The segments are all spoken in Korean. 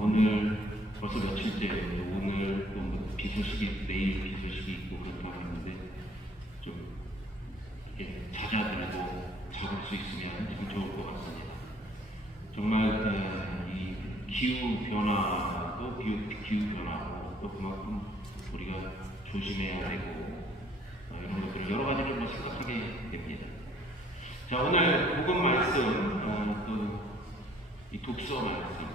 오늘 벌써 며칠째 오늘 또 비 소식이 내일 비 소식이 있고 그렇다고 했는데 좀 이렇게 잦아들고 잡을 수 있으면 참 좋을 것 같습니다. 정말 이 기후 변화도 기후 변화고 또 그만큼 우리가 조심해야 되고 이런 것들을 여러 가지를 생각하게 됩니다. 자, 오늘 복음 말씀 또 이 독서 말씀,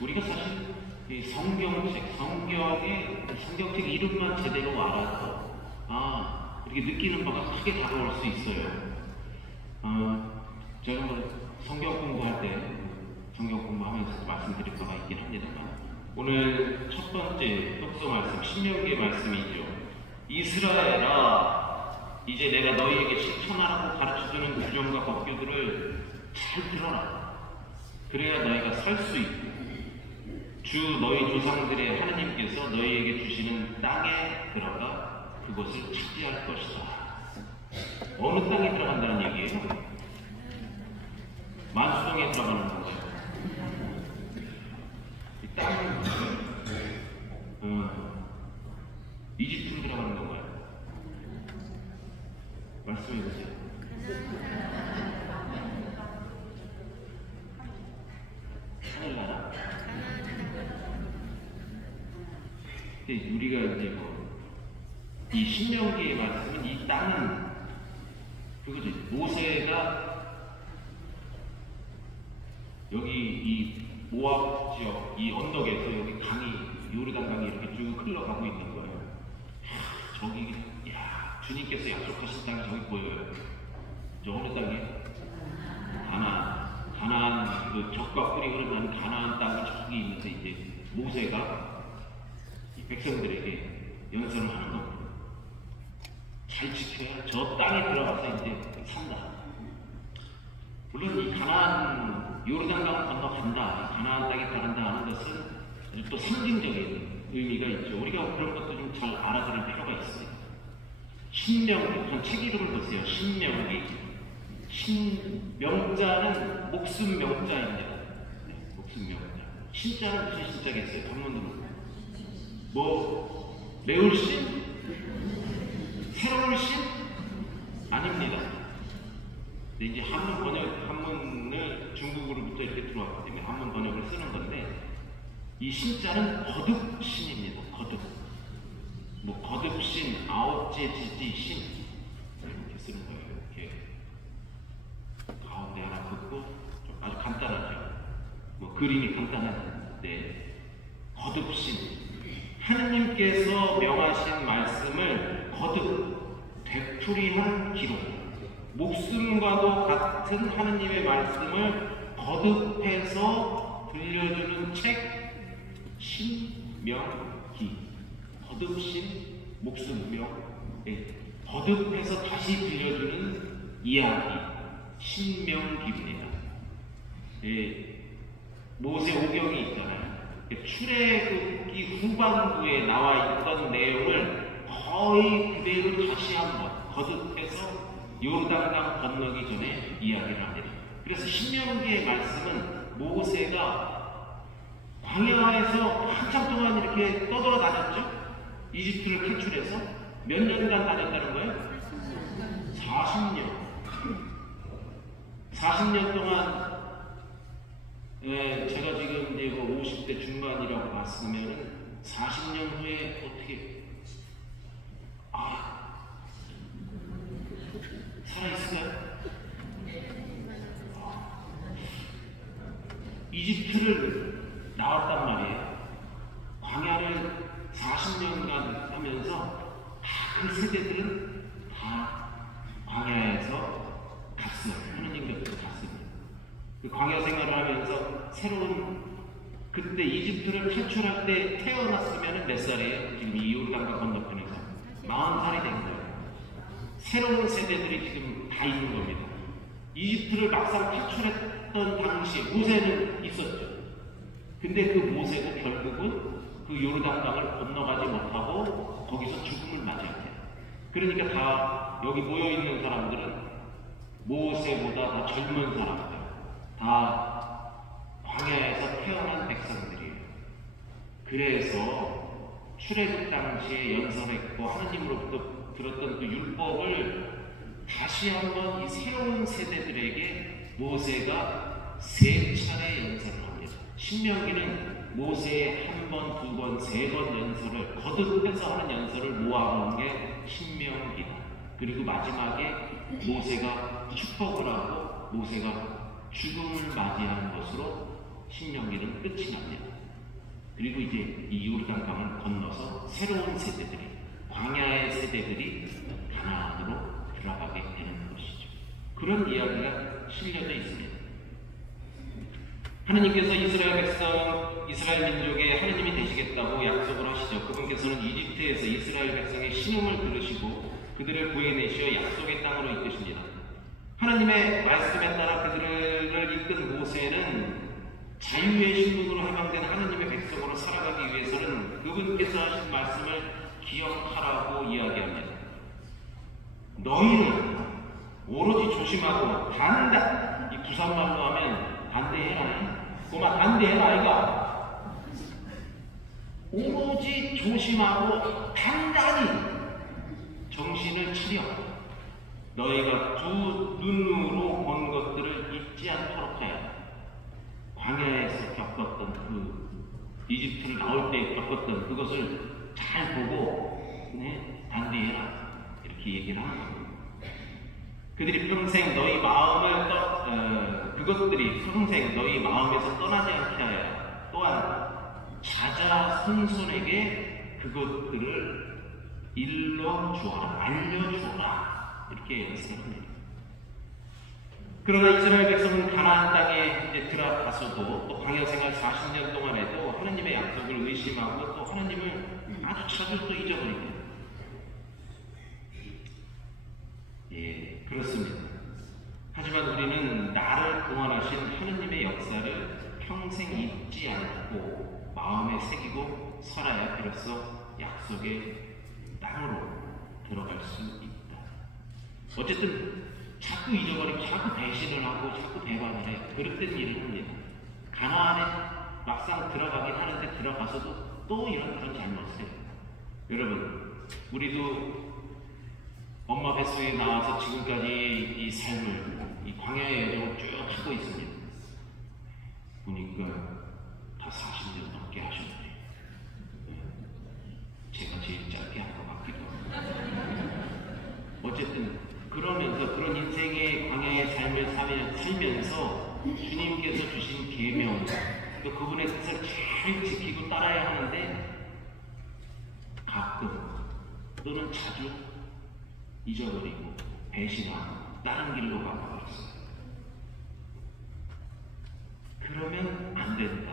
우리가 사실 이 성경책 이름만 제대로 알아도 이렇게 느끼는 바가 크게 다가올 수 있어요. 제가 뭐 성경 공부할 때 성경 공부하면서 말씀드릴 바가 있긴 합니다만, 오늘 첫 번째 독서 말씀 신명기의 말씀이죠. 이스라엘아, 이제 내가 너희에게 실천하라고 가르쳐주는 규정과 법규들을 잘 들어라. 그래야 너희가 살 수 있고 주 너희 조상들의 하느님께서 너희에게 주시는 땅에 들어가 그곳을 차지할 것이다. 어느 땅에 들어간다는 얘기예요? 만수동에 들어가는 거예요. 이 땅은 이집트로 들어가는 건가요? 말씀해 보세요. 하늘나라? 우리가 이제 이 신명기의 말씀은 이 땅은 그거죠. 모세가 여기 이 모압 지역 이 언덕에서 여기 강이 요르단 강이 이렇게 쭉 흘러가고 있는 거예요. 저기 주님께서 약속하신 땅이 저기 보여요. 저 어느 땅에? 가나안 그 적과 꿀이 흐르는 가나안 땅이 저기 있는데 이제 모세가 이 백성들에게 연설을 하는 겁니다. 잘 지켜야 저 땅에 들어가서 이제 산다. 물론 이 가나안 요르단강을 건너간다, 가나안 땅에 들어간다 하는 것은 또 상징적인 의미가 있죠. 우리가 그런 것도 좀 잘 알아들을 필요가 있습니다. 신명기, 전 책 이름을 보세요. 신명기. 명자는 목숨 명자입니다. 목숨 명자. 신자는 무슨 신자겠어요? 한문으로. 뭐 매울 신? 새로울 신? 아닙니다. 근데 이제 한문을 중국으로부터 이렇게 들어왔기 때문에 한문 번역을 쓰는 건데, 이 신자는 거듭신입니다. 거듭. 뭐 거듭신, 아홉째 지지 신 이렇게 쓰는 거예요. 이렇게 가운데 하나 긋고 아주 간단하죠. 뭐 그림이 간단한데 거듭신. 하느님께서 명하신 말씀을 거듭 되풀이한 기록, 목숨과도 같은 하느님의 말씀을 거듭해서 들려주는 책, 신명기. 거듭신, 목숨명, 거듭해서 다시 들려주는 이야기, 신명기입니다. 모세오경이 있잖아요. 출애굽기 후반부에 나와 있던 내용을 거의 그대로 다시 한번 거듭해서 요르단강 건너기 전에 이야기를 합니다. 그래서 신명기의 말씀은 모세가 광야에서 한참 동안 이렇게 떠돌아다녔죠. 이집트를 탈출해서 몇 년간 다녔다는 거예요? 40년. 40년 동안 제가 지금 이제 50대 중반이라고 봤으면 40년 후에 어떻게 살아있을까요? 이집트를 나왔단 말이에요. 광야를 40년간 하면서 그 세대들은 다 광야에서 갔어요. 하느님 곁으로 갔습니다. 그 광야 생활을 하면서 새로운, 그때 이집트를 탈출할 때 태어났으면 몇 살이에요? 지금 이 요르단강 건너편에서 40살이 된 거예요. 새로운 세대들이 지금 다 있는 겁니다. 이집트를 막상 탈출했던 당시에 모세는 있었죠. 근데 그 모세가 결국은 그 요르단강을 건너가지 못하고 거기서 죽음을 맞아야 돼요. 그러니까 다 여기 모여있는 사람들은 모세보다 더 젊은 사람들, 다 광야에서 태어난 백성들이에요. 그래서 출애굽 당시에 연설했고 하느님으로부터 들었던 그 율법을 다시 한번 이 새로운 세대들에게 모세가 3차례 연설을 합니다. 신명기는 모세의 1번, 2번, 3번 연설을 거듭해서 하는 연설을 모아놓은 게 신명기다. 그리고 마지막에 모세가 축복을 하고 모세가 죽음을 맞이하는 것으로 신명기는 끝이 납니다. 그리고 이제 이 요르단강을 건너서 새로운 세대들이, 광야의 세대들이 가나안으로 들어가게 되는 것이죠. 그런 이야기가 실려져 있습니다. 하느님께서 이스라엘 백성, 이스라엘 민족의 하느님이 되시겠다고 약속을 하시죠. 그분께서는 이집트에서 이스라엘 백성의 신음을 들으시고 그들을 구해내시어 약속의 땅으로 이끄십니다. 하느님의 말씀에 따라 그들을 이끈 모세는 자유의 신분으로 해방된 하느님의 백성으로 살아가기 위해서는 그분께서 하신 말씀을 기억하라고 이야기합니다. 너희는 오로지 조심하고 단다. 이 부산말로 하면 단대해라. 고마 단대해라 아이가. 오로지 조심하고 단단히 정신을 차려. 너희가 두 눈으로 본 것들을 잊지 않도록 하여. 광야에서 겪었던 이집트를 나올 때 겪었던 그것을 잘 보고 단대해라. 이렇게 얘기를 하는 겁니다. 그들이 평생 너희 마음을 그것들이 평생 너희 마음에서 떠나지 않게 하여 또한 자자손손에게 그것들을 일러주어라, 알려주어라 이렇게 연습합니다. 그러나 이스라엘 백성은 가나안 땅에 이제 들어가서도 또 광야 생활 40년 동안에도 하나님의 약속을 의심하고 또 하나님을 아주 자주 또 잊어버립니다. 예, 그렇습니다. 하지만 우리는 나를 구원하신 하느님의 역사를 평생 잊지 않고 마음에 새기고 살아야 비로소 약속의 땅으로 들어갈 수 있다. 어쨌든 자꾸 잊어버리고 자꾸 배신을 하고 자꾸 배반을 해. 그릇된 일을 합니다. 가나안에 막상 들어가긴 하는데 들어가서도 또 이런 잘못을 해요. 여러분, 우리도 엄마 뱃속에 나와서 지금까지 이 삶을, 이 광야의 여정을 쭉 하고 있습니다. 보니까 다 40년 넘게 하셨네. 제가 제일 짧게 한 것 같기도 하고. 어쨌든 그러면서 그런 인생의 광야의 삶을 살면서 주님께서 주신 계명, 또 그분의 뜻을 잘 지키고 따라야 하는데 가끔 또는 자주 잊어버리고 배신하고 다른 길로 가버렸어요. 그러면 안 된다.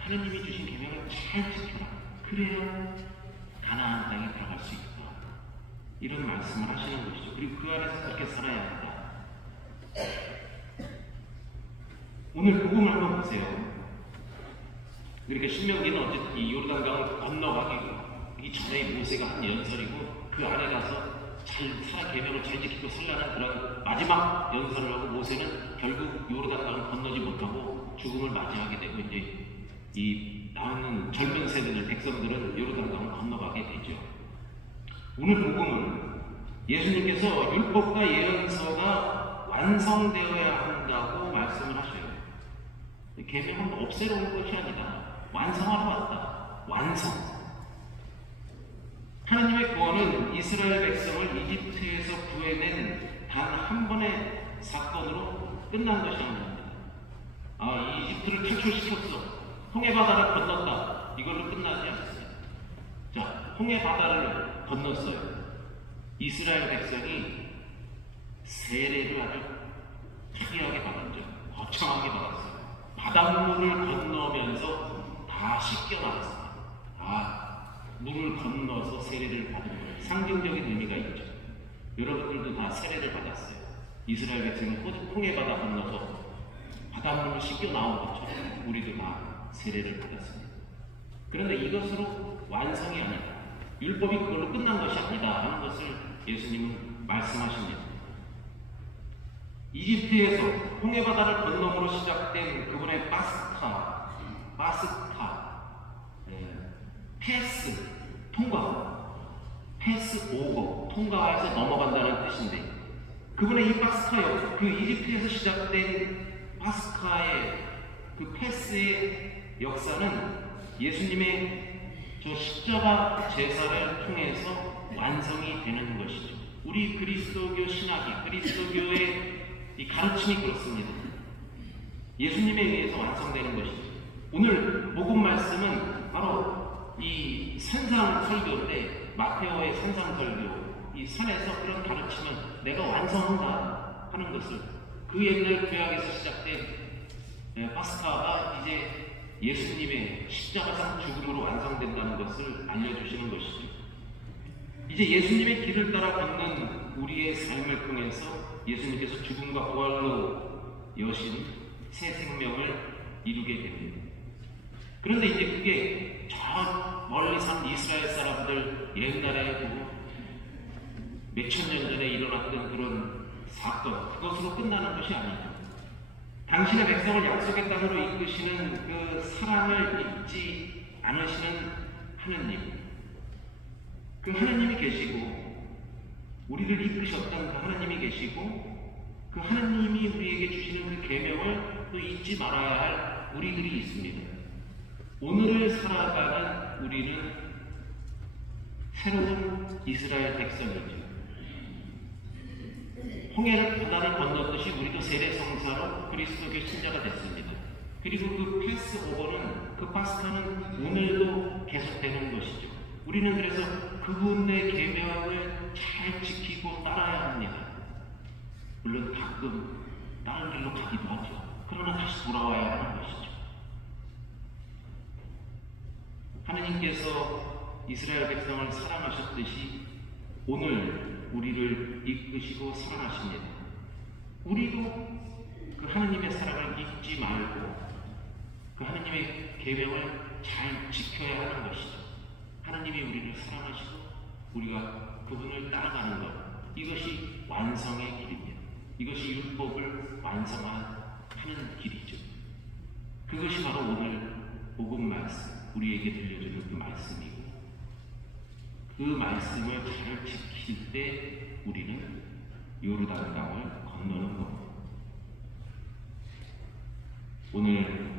하느님이 주신 계명을 잘 지켜라. 그래야 가나안 땅에 들어갈 수 있다. 이런 말씀을 하시는 것이죠. 그리고 그 안에서 그렇게 살아야 한다. 오늘 복음을 한번 보세요. 그러니까 신명기는 어쨌든 이 요르단강을 건너가기 전에 모세가 한 연설이고 그 안에 가서 잘 살아 계명을 잘 지키고 살라는 그런 마지막 연설을 하고 모세는 결국 요르단강을 건너지 못하고 죽음을 맞이하게 되고 이제 이 남은 젊은 세대들 백성들은 요르단강을 건너가게 되죠. 오늘 복음은 예수님께서 율법과 예언서가 완성되어야 한다고 말씀을 하셔요. 계명은 없애러 온 것이 아니라 완성하러 왔다. 완성. 하나님의 구원은 이스라엘 백성을 이집트에서 구해낸 단 한 번의 사건으로 끝난 것이 아닙니다. 이집트를 탈출시켰어. 홍해바다를 건넜다. 이걸로 끝나지 않습니다. 자, 홍해바다를 건넜어요. 이스라엘 백성이 세례를 아주 특이하게 받았죠. 거창하게 받았어요. 바닷물을 건너면서 다 씻겨나갔습니다. 물을 건너서 세례를 받은 거예요. 상징적인 의미가 있죠. 여러분들도 다 세례를 받았어요. 이스라엘 백성이 홍해바다 건너서 바닷물을 씻겨 나온 것처럼 우리도 다 세례를 받았습니다. 그런데 이것으로 완성이 아니다. 율법이 그걸로 끝난 것이 아니다 하는 것을 예수님은 말씀하십니다. 이집트에서 홍해바다를 건너므로 시작된 그분의 파스카, 패스, 통과, 패스 오버, 통과해서 넘어간다는 뜻인데, 그분의 이 파스카 역사, 그 이집트에서 시작된 파스카의 그 패스의 역사는 예수님의 저 십자가 제사를 통해서 완성이 되는 것이죠. 우리 그리스도교 신학이, 그리스도교의 이 가르침이 그렇습니다. 예수님에 의해서 완성되는 것이죠. 오늘 복음 말씀은 바로 이 산상 설교인데, 마테오의 산상 설교, 이 산에서 그런 가르침은 내가 완성한다 하는 것을, 그 옛날 구약에서 시작된 파스카가 이제 예수님의 십자가상 죽음으로 완성된다는 것을 알려주시는 것이죠. 이제 예수님의 길을 따라 걷는 우리의 삶을 통해서 예수님께서 죽음과 부활로 여신 새 생명을 이루게 됩니다. 그런데 이제 그게 저 멀리 산 이스라엘 사람들 옛날에 몇천 년 전에 일어났던 그런 사건, 그것으로 끝나는 것이 아닙니다. 당신의 백성을 약속의 땅으로 이끄시는 그 사랑을 잊지 않으시는 하느님, 그 하나님이 계시고, 우리를 이끄셨던 그 하나님이 계시고, 그 하나님이 우리에게 주시는 그 계명을 또 잊지 말아야 할 우리들이 있습니다. 오늘을 살아가는 우리는 새로운 이스라엘 백성이죠. 홍해를 바다를 건넜듯이 우리도 세례성사로 그리스도교 신자가 됐습니다. 그리고 그 패스오버는, 그 파스카는 오늘도 계속되는 것이죠. 우리는 그래서 그분의 계명을 잘 지키고 따라야 합니다. 물론 가끔 다른 길로 가기도 하죠. 그러나 다시 돌아와야 하는 것이죠. 하나님께서 이스라엘 백성을 사랑하셨듯이 오늘 우리를 이끄시고 사랑하십니다. 우리도 그 하나님의 사랑을 잊지 말고 그 하나님의 계명을 잘 지켜야 하는 것이죠. 하나님이 우리를 사랑하시고 우리가 그분을 따라가는 것, 이것이 완성의 길입니다. 이것이 율법을 완성하는 길이죠. 그것이 바로 오늘 복음 말씀, 우리에게 들려주는 그 말씀이고, 그 말씀을 잘 지킬 때 우리는 요르단 강을 건너는 겁니다. 오늘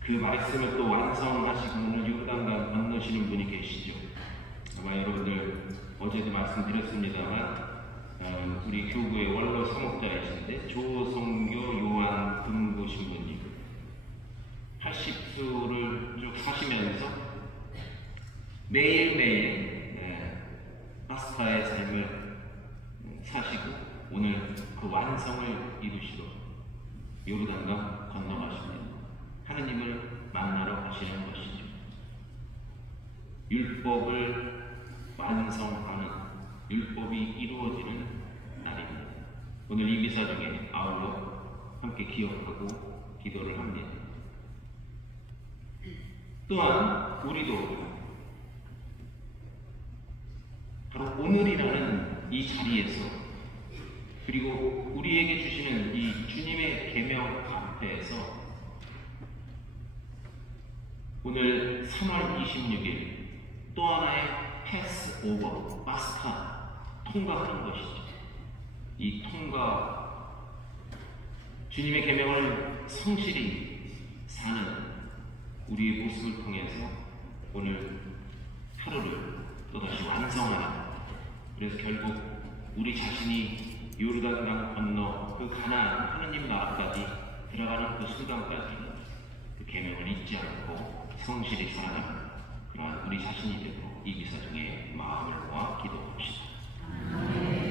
그 말씀을 또 완성하시고 오늘 요르단 강 건너시는 분이 계시죠. 아마 여러분들 어제도 말씀드렸습니다만 우리 교구의 원로 사목자이신데 조성교 요한 금구 신부님 80수를 쭉 사시면서 매일매일 파스카의 삶을 사시고 오늘 그 완성을 이루시러 요르단강 건너가십니다. 하느님을 만나러 가시는 것이죠. 율법을 완성하는, 율법이 이루어지는 날입니다. 오늘 이 미사 중에 아울러 함께 기억하고 기도를 합니다. 또한 우리도 바로 오늘이라는 이 자리에서, 그리고 우리에게 주시는 이 주님의 계명 앞에서 오늘 3월 26일 또 하나의 패스 오버, 파스카 통과하는 것이죠. 이 통과, 주님의 계명을 성실히 사는 우리의 모습을 통해서 오늘 하루를 또다시 완성하는, 그래서 결국 우리 자신이 요르단강 건너 그 가나안 하느님 나라까지 들어가는 그 순간까지 그 계명을 잊지 않고 성실히 살아가는 그러한 우리 자신이 되고 이 미사 중에 마음을 모아 기도합시다.